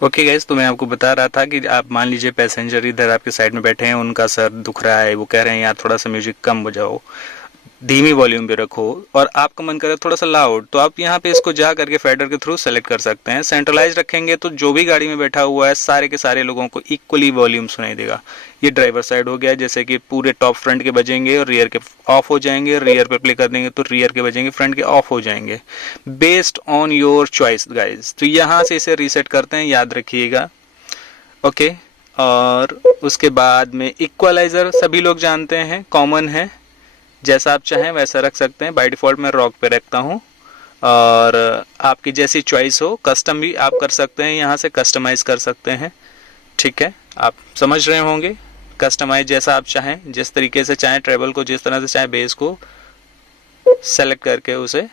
Okay guys, तो मैं आपको बता रहा था कि आप मान लीजिए पैसेंजर इधर आपके साइड में बैठे हैं, उनका सर दुख रहा है, वो कह रहे हैं यार थोड़ा सा म्यूजिक कम बजाओ, धीमी वॉल्यूम पे रखो, और आपका मन करे थोड़ा सा लाउड, तो आप यहाँ पे इसको जा करके फेडर के थ्रू सेलेक्ट कर सकते हैं। सेंट्रलाइज रखेंगे तो जो भी गाड़ी में बैठा हुआ है सारे के सारे लोगों को इक्वली वॉल्यूम सुनाई देगा। ये ड्राइवर साइड हो गया, जैसे कि पूरे टॉप फ्रंट के बजेंगे और रियर के ऑफ हो जाएंगे, रियर पे प्ले कर देंगे तो रियर के बजेंगे, फ्रंट के ऑफ हो जाएंगे, based on your choice guys. तो यहाँ से इसे रीसेट करते हैं, याद रखिएगा। ओके, और उसके बाद में इक्वलाइजर सभी लोग जानते हैं, कॉमन है, जैसा आप चाहें वैसा रख सकते हैं। बाय डिफ़ॉल्ट मैं रॉक पे रखता हूँ, और आपकी जैसी चॉइस हो कस्टम भी आप कर सकते हैं, यहाँ से कस्टमाइज़ कर सकते हैं। ठीक है, आप समझ रहे होंगे। कस्टमाइज जैसा आप चाहें, जिस तरीके से चाहें, ट्रेबल को जिस तरह से चाहें, बेस को सेलेक्ट करके उसे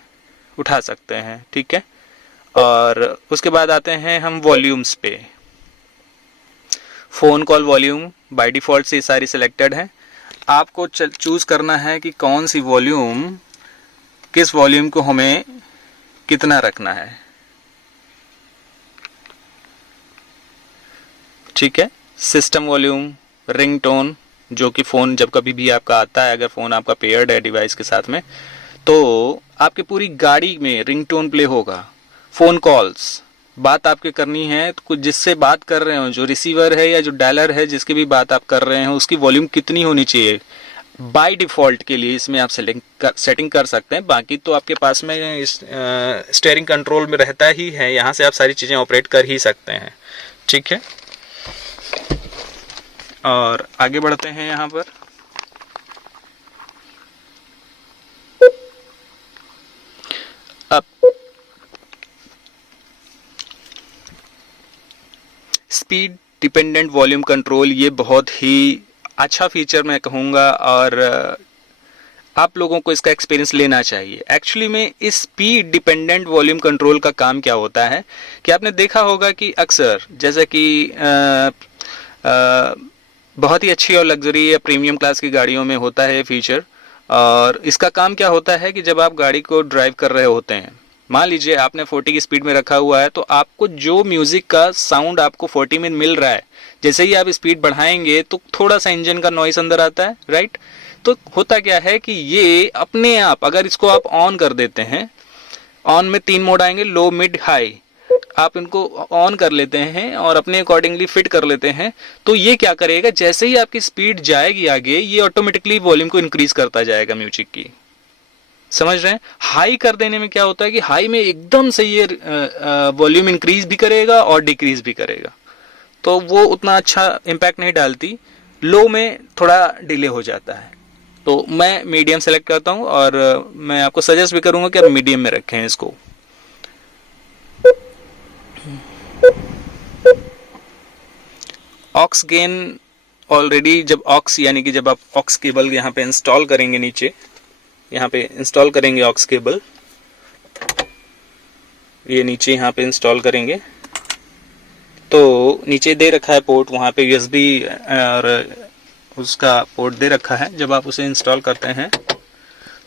उठा सकते हैं। ठीक है, और उसके बाद आते हैं हम वॉल्यूम्स पे। Phone call volume by default से सारी सिलेक्टेड है। आपको चूज करना है कि कौन सी वॉल्यूम, किस वॉल्यूम को हमें कितना रखना है। ठीक है, सिस्टम वॉल्यूम, रिंगटोन, जो कि फ़ोन जब कभी भी आपका आता है, अगर फ़ोन आपका पेयर्ड है डिवाइस के साथ में, तो आपकी पूरी गाड़ी में रिंगटोन प्ले होगा। फ़ोन कॉल्स, बात आपके करनी है तो कुछ जिससे बात कर रहे हो, जो रिसीवर है या जो डायलर है जिसकी भी बात आप कर रहे हो, उसकी वॉल्यूम कितनी होनी चाहिए, बाय डिफ़ॉल्ट के लिए इसमें आप सेटिंग कर सकते हैं। बाकी तो आपके पास में स्टीयरिंग कंट्रोल में रहता ही है, यहाँ से आप सारी चीज़ें ऑपरेट कर ही सकते हैं। ठीक है, और आगे बढ़ते हैं यहाँ पर। अब स्पीड डिपेंडेंट वॉल्यूम कंट्रोल, ये बहुत ही अच्छा फीचर मैं कहूँगा, और आप लोगों को इसका एक्सपीरियंस लेना चाहिए। एक्चुअली में इस स्पीड डिपेंडेंट वॉल्यूम कंट्रोल का काम क्या होता है कि आपने देखा होगा कि अक्सर जैसे कि बहुत ही अच्छी और लग्जरी या प्रीमियम क्लास की गाड़ियों में होता है फीचर, और इसका काम क्या होता है कि जब आप गाड़ी को ड्राइव कर रहे होते हैं, मान लीजिए आपने 40 की स्पीड में रखा हुआ है, तो आपको जो म्यूजिक का साउंड आपको 40 में मिल रहा है, जैसे ही आप स्पीड बढ़ाएंगे तो थोड़ा सा इंजन का नॉइस अंदर आता है, राइट। तो होता क्या है कि ये अपने आप, अगर इसको आप ऑन कर देते हैं, ऑन में 3 मोड आएंगे, लो मिड हाई, आप इनको ऑन कर लेते हैं और अपने अकॉर्डिंगली फिट कर लेते हैं, तो ये क्या करेगा, जैसे ही आपकी स्पीड जाएगी आगे, ये ऑटोमेटिकली वॉल्यूम को इंक्रीज करता जाएगा म्यूजिक की। समझ रहे हैं। हाई कर देने में क्या होता है कि हाई में एकदम से ये वॉल्यूम इंक्रीज भी करेगा और डिक्रीज भी करेगा, तो वो उतना अच्छा इम्पैक्ट नहीं डालती। लो में थोड़ा डिले हो जाता है, तो मैं मीडियम सेलेक्ट करता हूँ, और मैं आपको सजेस्ट भी करूंगा कि आप मीडियम में रखें इसको। ऑक्स गेन, ऑलरेडी जब ऑक्स यानी कि जब आप ऑक्स केबल यहाँ पे इंस्टॉल करेंगे, नीचे यहाँ पे इंस्टॉल करेंगे ऑक्स केबल, ये नीचे यहाँ पे इंस्टॉल करेंगे, तो नीचे दे रखा है पोर्ट, वहाँ पे यूएसबी और उसका पोर्ट दे रखा है। जब आप उसे इंस्टॉल करते हैं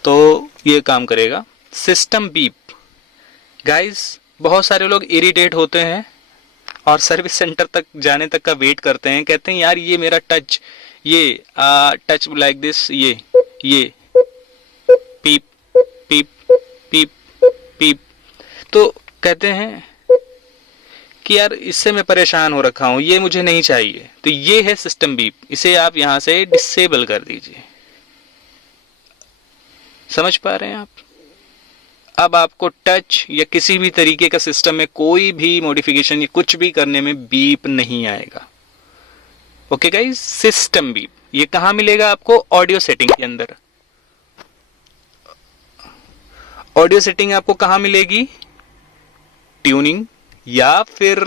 तो ये काम करेगा। सिस्टम बीप, गाइस बहुत सारे लोग इरिटेट होते हैं और सर्विस सेंटर तक जाने तक का वेट करते हैं, कहते हैं यार ये मेरा टच, ये टच लाइक दिस, ये पीप पीप पीप पीप, तो कहते हैं कि यार इससे मैं परेशान हो रखा हूं, ये मुझे नहीं चाहिए। तो ये है सिस्टम बीप, इसे आप यहां से डिसेबल कर दीजिए। समझ पा रहे हैं आप। अब आपको टच या किसी भी तरीके का सिस्टम में कोई भी मॉडिफिकेशन या कुछ भी करने में बीप नहीं आएगा। ओके गाइस, सिस्टम बीप ये कहां मिलेगा आपको, ऑडियो सेटिंग के अंदर। ऑडियो सेटिंग आपको कहां मिलेगी, ट्यूनिंग, या फिर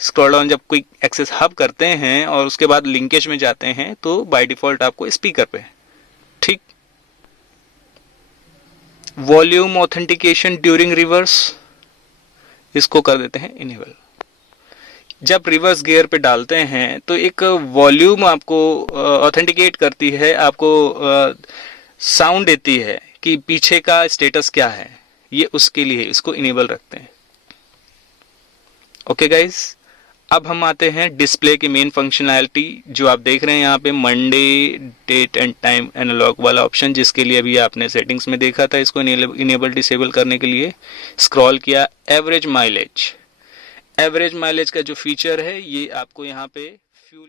स्क्रॉल डाउन जब कोई एक्सेस हब करते हैं और उसके बाद लिंकेज में जाते हैं, तो बाय डिफॉल्ट आपको स्पीकर पे। ठीक, वॉल्यूम ऑथेंटिकेशन ड्यूरिंग रिवर्स, इसको कर देते हैं इनेबल। जब रिवर्स गियर पे डालते हैं तो एक वॉल्यूम आपको ऑथेंटिकेट करती है, आपको साउंड देती है कि पीछे का स्टेटस क्या है, ये उसके लिए इसको इनेबल रखते हैं। ओके गाइस, अब हम आते हैं डिस्प्ले की मेन फंक्शनैलिटी, जो आप देख रहे हैं यहाँ पे Monday date and time analogue वाला ऑप्शन, जिसके लिए अभी आपने सेटिंग्स में देखा था। इसको इनेबल डिसेबल करने के लिए स्क्रॉल किया। एवरेज माइलेज का जो फीचर है ये आपको यहाँ पे फ्यूल